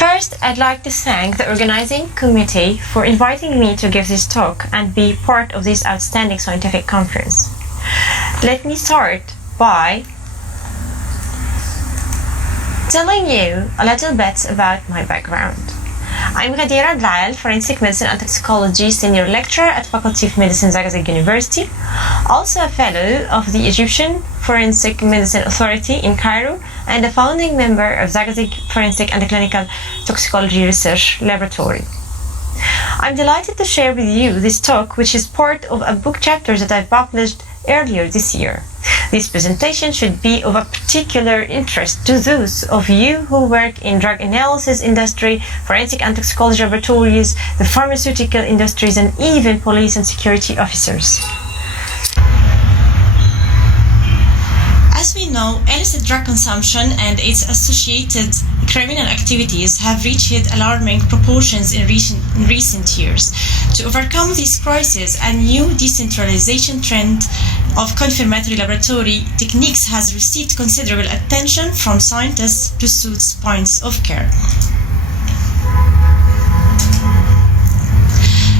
First, I'd like to thank the organizing committee for inviting me to give this talk and be part of this outstanding scientific conference. Let me start by telling you a little bit about my background. I'm Ghadeer Abdelaal, Forensic Medicine and Toxicology Senior Lecturer at Faculty of Medicine, Zagazig University, also a Fellow of the Egyptian Forensic Medicine Authority in Cairo, and a founding member of Zagazig Forensic and Clinical Toxicology Research Laboratory. I'm delighted to share with you this talk, which is part of a book chapter that I published earlier this year. This presentation should be of a particular interest to those of you who work in drug analysis industry, forensic and toxicology laboratories, the pharmaceutical industries, and even police and security officers. As we know, illicit drug consumption and its associated criminal activities have reached alarming proportions in recent years. To overcome this crisis, a new decentralization trend of confirmatory laboratory techniques has received considerable attention from scientists to suit points of care.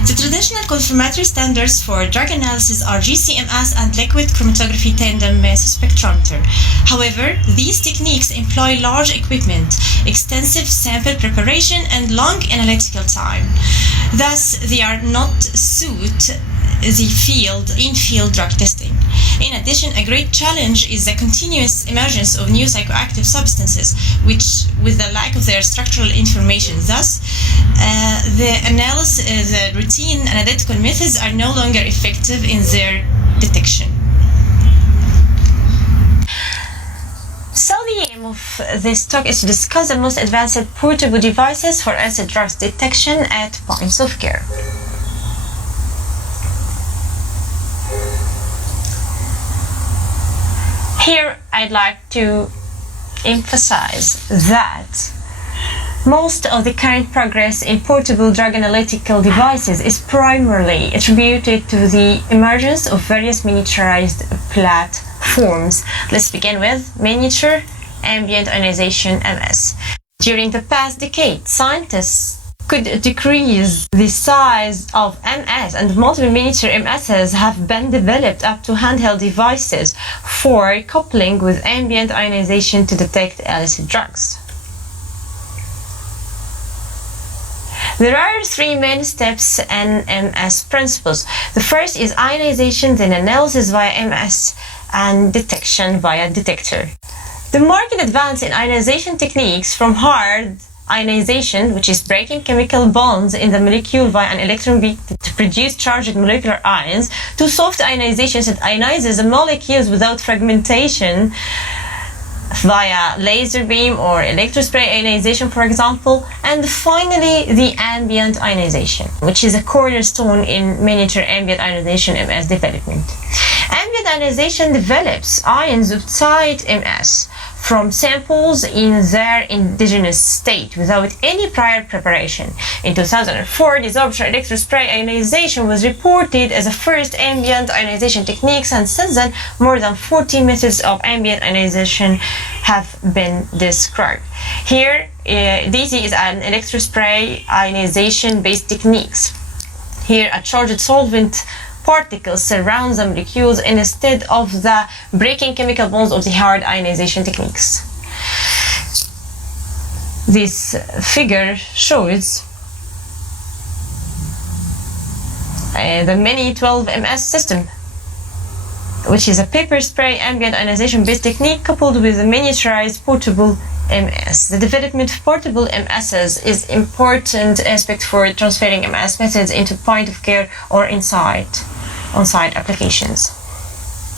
The traditional confirmatory standards for drug analysis are GC-MS and liquid chromatography tandem mass spectrometer. However, these techniques employ large equipment, extensive sample preparation, and long analytical time. Thus, they are not suited the in-field drug testing. In addition, a great challenge is the continuous emergence of new psychoactive substances, which, with the lack of their structural information, thus, the routine analytical methods are no longer effective in their detection. So the aim of this talk is to discuss the most advanced portable devices for illicit drugs detection at points of care. Here, I'd like to emphasize that most of the current progress in portable drug analytical devices is primarily attributed to the emergence of various miniaturized platforms. Let's begin with miniature ambient ionization MS. During the past decade, scientists could decrease the size of MS, and multiple miniature MSs have been developed up to handheld devices for coupling with ambient ionization to detect illicit drugs. There are three main steps in MS principles. The first is ionization, then analysis via MS, and detection via detector. The marked advance in ionization techniques from hard ionization, which is breaking chemical bonds in the molecule via an electron beam to produce charged molecular ions, to soft ionization that ionizes the molecules without fragmentation via laser beam or electrospray ionization, for example, and finally the ambient ionization, which is a cornerstone in miniature ambient ionization MS development. Ambient ionization develops ions outside MS from samples in their indigenous state without any prior preparation. In 2004, desorption electrospray ionization was reported as the first ambient ionization techniques, and since then, more than 40 methods of ambient ionization have been described. Here, this is an electrospray ionization-based techniques. Here, a charged solvent particles surround the molecules instead of the breaking chemical bonds of the hard ionization techniques. This figure shows the Mini 12MS system, which is a paper spray ambient ionization based technique coupled with a miniaturized portable MS. The development of portable MSs is an important aspect for transferring MS methods into point of care or on-site applications.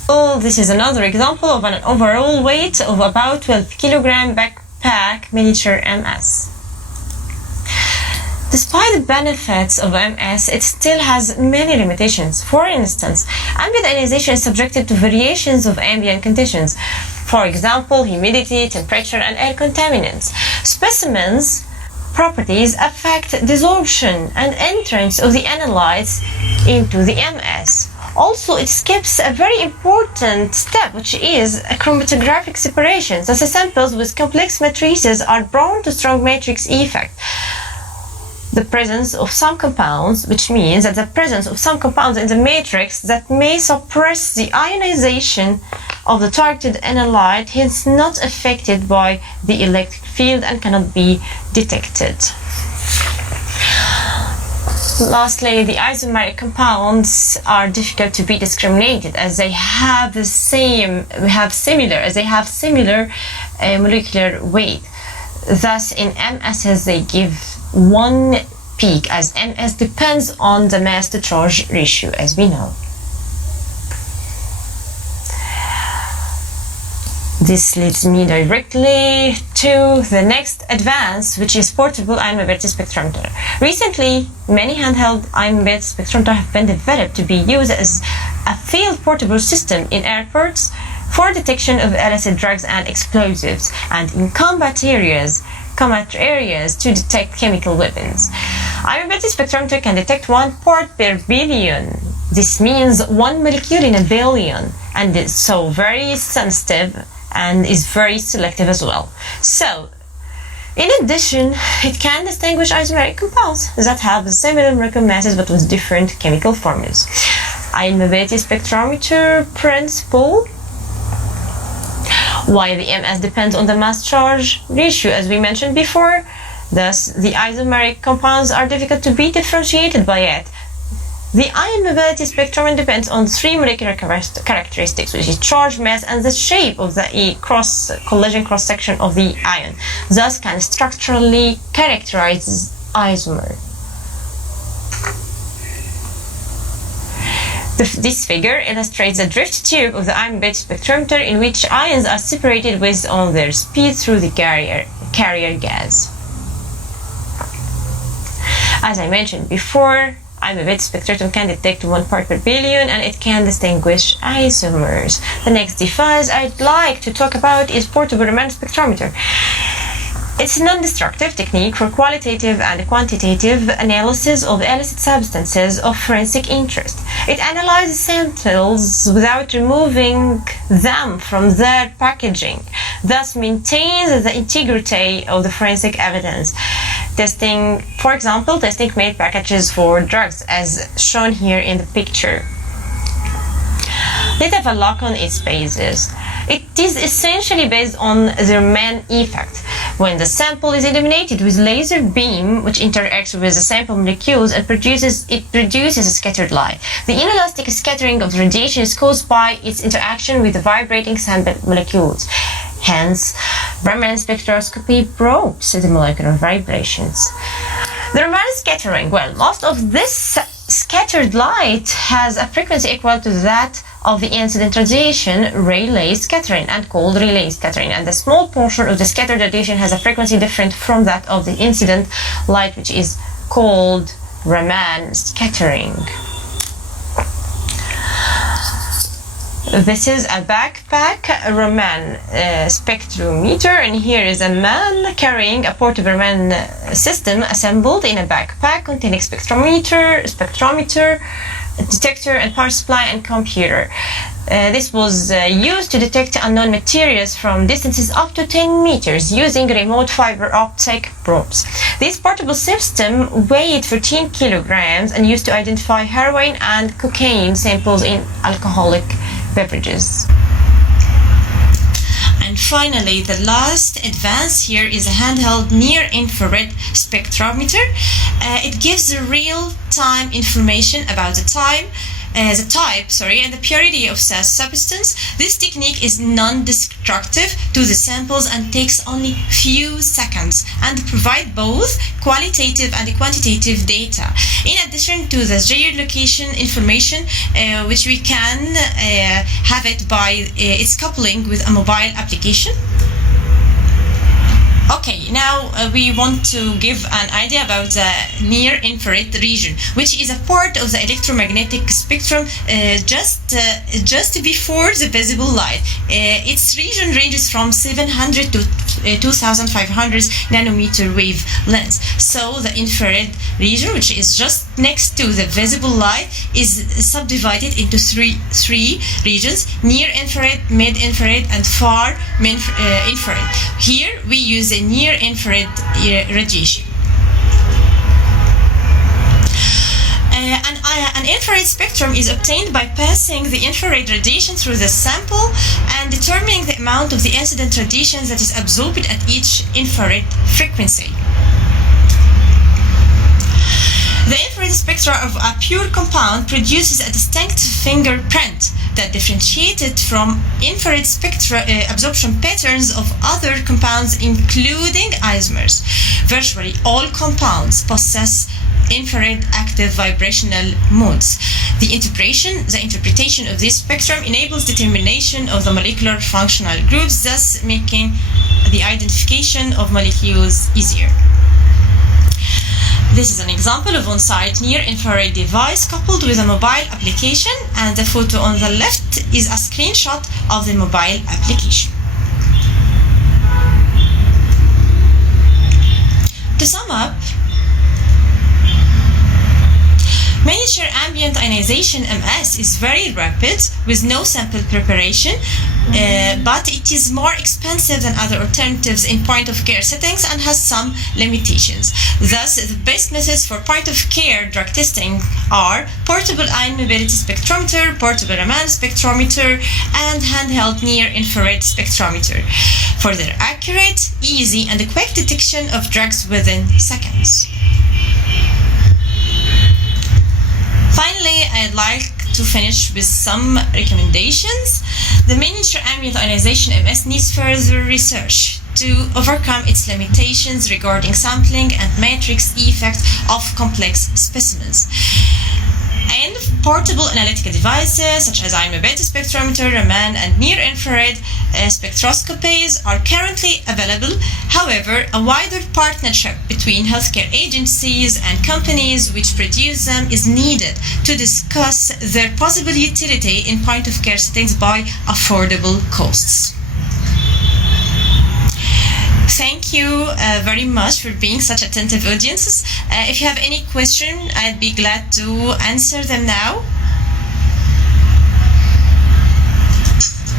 So this is another example of an overall weight of about 12 kilogram backpack miniature MS. Despite the benefits of MS, it still has many limitations. For instance, ambient ionization is subjected to variations of ambient conditions. For example, humidity, temperature, and air contaminants. Specimens' properties affect desorption and entrance of the analytes into the MS. Also, it skips a very important step, which is chromatographic separation. So the samples with complex matrices are prone to strong matrix effect. The presence of some compounds, which means that the presence of some compounds in the matrix that may suppress the ionization of the targeted analyte, hence not affected by the electric field and cannot be detected. Lastly, the isomeric compounds are difficult to be discriminated as they have similar molecular weight. Thus, in MSs they give one peak, as MS depends on the mass to charge ratio, as we know. This leads me directly to the next advance, which is portable ion mobility spectrometer. Recently, many handheld ion mobility spectrometers have been developed to be used as a field portable system in airports for detection of illicit drugs and explosives, and in combat areas to detect chemical weapons. Ion mobility spectrometer can detect 1 part per billion. This means 1 molecule in a billion, and is so very sensitive and is very selective as well. So, in addition, it can distinguish isomeric compounds that have similar molecular masses but with different chemical formulas. Ion mobility spectrometer principle. While the MS depends on the mass charge ratio, as we mentioned before, thus the isomeric compounds are difficult to be differentiated by it. The ion mobility spectrum depends on 3 molecular characteristics, which is charge, mass, and the shape of the collision cross-section of the ion, thus can structurally characterize isomer. This figure illustrates the drift tube of the ion mobility spectrometer, in which ions are separated based on their speed through the carrier gas. As I mentioned before, ion mobility spectrometer can detect 1 part per billion, and it can distinguish isomers. The next device I'd like to talk about is portable Raman spectrometer. It's a non-destructive technique for qualitative and quantitative analysis of illicit substances of forensic interest. It analyzes samples without removing them from their packaging, thus maintains the integrity of the forensic evidence. Testing, for example, testing made packages for drugs, as shown here in the picture. Let's have a look on its basis. It is essentially based on the Raman effect. When the sample is illuminated with laser beam, which interacts with the sample molecules and produces a scattered light. The inelastic scattering of the radiation is caused by its interaction with the vibrating sample molecules. Hence, Raman spectroscopy probes the molecular vibrations. The Raman scattering, well, most of this scattered light has a frequency equal to that of the incident radiation, relay scattering, and called relay scattering, and the small portion of the scattered radiation has a frequency different from that of the incident light, which is called Raman scattering. This is a backpack Raman spectrometer, and here is a man carrying a portable Raman system assembled in a backpack containing spectrometer, detector, and power supply and computer. This was used to detect unknown materials from distances up to 10 meters using remote fiber optic probes. This portable system weighed 14 kilograms and used to identify heroin and cocaine samples in alcoholic beverages. And finally, the last advance here is a handheld near-infrared spectrometer. It gives real-time information about the type, and the purity of such substance. This technique is non-destructive to the samples and takes only few seconds and provide both qualitative and quantitative data. In addition to the geolocation information, which we can have it by its coupling with a mobile application. Okay, now we want to give an idea about the near-infrared region, which is a part of the electromagnetic spectrum just before the visible light. Its region ranges from 700 to 2500 nanometer wavelength. So the infrared region, which is just next to the visible light, is subdivided into three regions: near infrared, mid infrared, and far infrared. Here we use a near infrared radiation. An infrared spectrum is obtained by passing the infrared radiation through the sample and determining the amount of the incident radiation that is absorbed at each infrared frequency. The infrared spectra of a pure compound produces a distinct fingerprint that differentiated from infrared spectra absorption patterns of other compounds, including isomers. Virtually all compounds possess infrared active vibrational modes. The interpretation of this spectrum enables determination of the molecular functional groups, thus making the identification of molecules easier. This is an example of on-site near-infrared device coupled with a mobile application, and the photo on the left is a screenshot of the mobile application. To sum up, miniature ambient ionization MS is very rapid with no sample preparation, but it is more expensive than other alternatives in point-of-care settings and has some limitations. Thus, the best methods for point-of-care drug testing are portable ion mobility spectrometer, portable Raman spectrometer, and handheld near-infrared spectrometer for their accurate, easy, and quick detection of drugs within seconds. Finally, I'd like to finish with some recommendations. The miniature ambient ionization MS needs further research to overcome its limitations regarding sampling and matrix effect of complex specimens. And portable analytical devices such as ion mobility spectrometer, Raman, and near-infrared spectroscopies are currently available. However, a wider partnership between healthcare agencies and companies which produce them is needed to discuss their possible utility in point-of-care settings by affordable costs. Thank you very much for being such attentive audiences. If you have any question, I'd be glad to answer them now.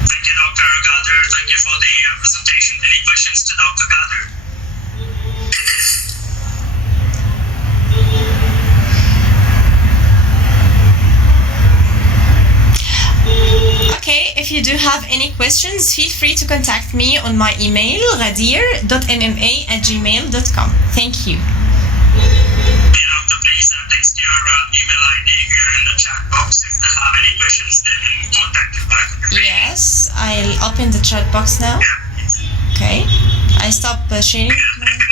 Thank you, Dr. Ghadeer. Thank you for the presentation. Any questions to Dr. Ghadeer? Okay, if you do have any questions, feel free to contact me on my email, ghadeer.mma@gmail.com. Thank you. Doctor, please text your email ID here in the chat box. If they have any questions, they can contact you back. Yes, I'll open the chat box now. Yeah. Okay, I stop sharing. Yeah.